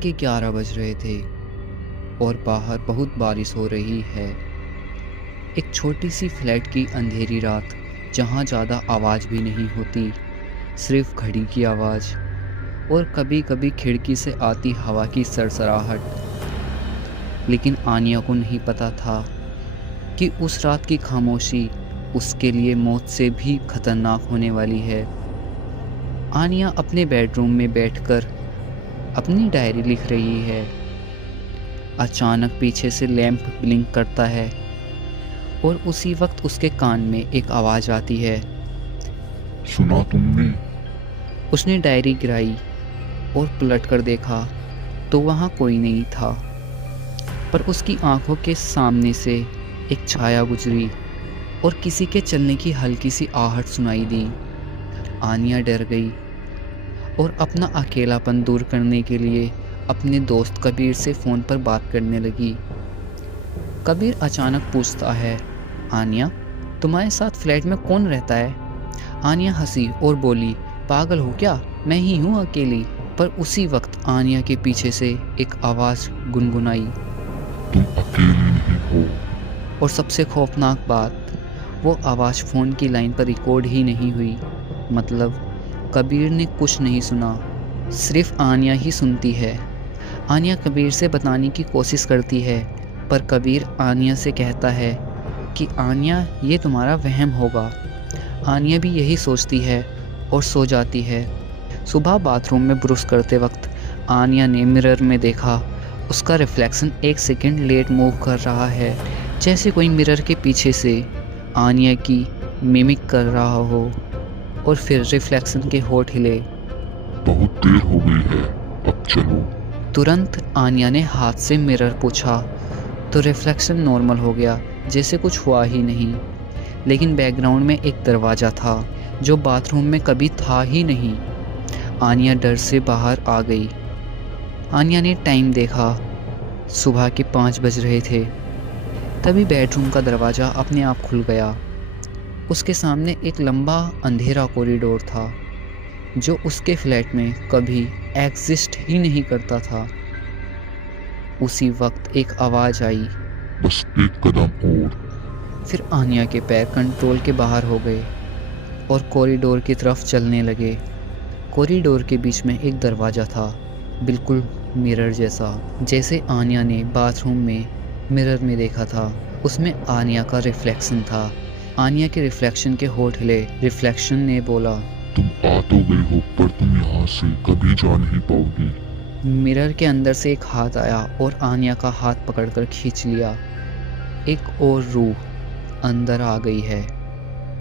के 11 बज रहे थे और बाहर बहुत बारिश हो रही है। एक छोटी सी फ्लैट की अंधेरी रात, जहाँ ज़्यादा आवाज़ भी नहीं होती, सिर्फ घड़ी की आवाज़ और कभी कभी खिड़की से आती हवा की सरसराहट। लेकिन आनिया को नहीं पता था कि उस रात की खामोशी उसके लिए मौत से भी खतरनाक होने वाली है। आनिया अपने बेडरूम में बैठकर अपनी डायरी लिख रही है। अचानक पीछे से लैंप ब्लिंक करता है और उसी वक्त उसके कान में एक आवाज़ आती है। सुना तुमने? उसने डायरी गिराई और पलट कर देखा तो वहाँ कोई नहीं था, पर उसकी आंखों के सामने से एक छाया गुजरी और किसी के चलने की हल्की सी आहट सुनाई दी। आनिया डर गई और अपना अकेलापन दूर करने के लिए अपने दोस्त कबीर से फ़ोन पर बात करने लगी। कबीर अचानक पूछता है, आनिया, तुम्हारे साथ फ्लैट में कौन रहता है? आनिया हंसी और बोली, पागल हो क्या, मैं ही हूँ अकेली। पर उसी वक्त आनिया के पीछे से एक आवाज़ गुनगुनाई, तुम अकेली नहीं हो। और सबसे खौफनाक बात, वो आवाज़ फ़ोन की लाइन पर रिकॉर्ड ही नहीं हुई। मतलब कबीर ने कुछ नहीं सुना, सिर्फ आनिया ही सुनती है। आनिया कबीर से बताने की कोशिश करती है, पर कबीर आनिया से कहता है कि आनिया, ये तुम्हारा वहम होगा। आनिया भी यही सोचती है और सो जाती है। सुबह बाथरूम में ब्रश करते वक्त आनिया ने मिरर में देखा। उसका रिफ्लेक्शन 1 सेकंड लेट मूव कर रहा है, जैसे कोई मिरर के पीछे से आनिया की मिमिक कर रहा हो। और फिर रिफ्लेक्शन के होठ हिले। बहुत देर हो गई है, अब चलो। तुरंत आनिया ने हाथ से मिरर पूछा तो रिफ्लेक्शन नॉर्मल हो गया, जैसे कुछ हुआ ही नहीं। लेकिन बैकग्राउंड में एक दरवाज़ा था जो बाथरूम में कभी था ही नहीं। आनिया डर से बाहर आ गई। आनिया ने टाइम देखा, सुबह के 5 बज रहे थे। तभी बेडरूम का दरवाज़ा अपने आप खुल गया। उसके सामने एक लंबा अंधेरा कॉरिडोर था जो उसके फ्लैट में कभी एग्जिस्ट ही नहीं करता था। उसी वक्त एक आवाज़ आई, बस एक कदम और। फिर आनिया के पैर कंट्रोल के बाहर हो गए और कॉरिडोर की तरफ चलने लगे। कॉरिडोर के बीच में एक दरवाज़ा था, बिल्कुल मिरर जैसा, जैसे आनिया ने बाथरूम में मिरर में देखा था। उसमें आनिया का रिफ्लेक्शन था। आनिया के रिफ्लेक्शन के होठ हिले। रिफ्लेक्शन ने बोला, तुम आ तो गई हो, पर तुम यहाँ से कभी जा नहीं पाओगी। मिरर के अंदर से एक हाथ आया और आनिया का हाथ पकड़कर खींच लिया। एक और रूह अंदर आ गई है।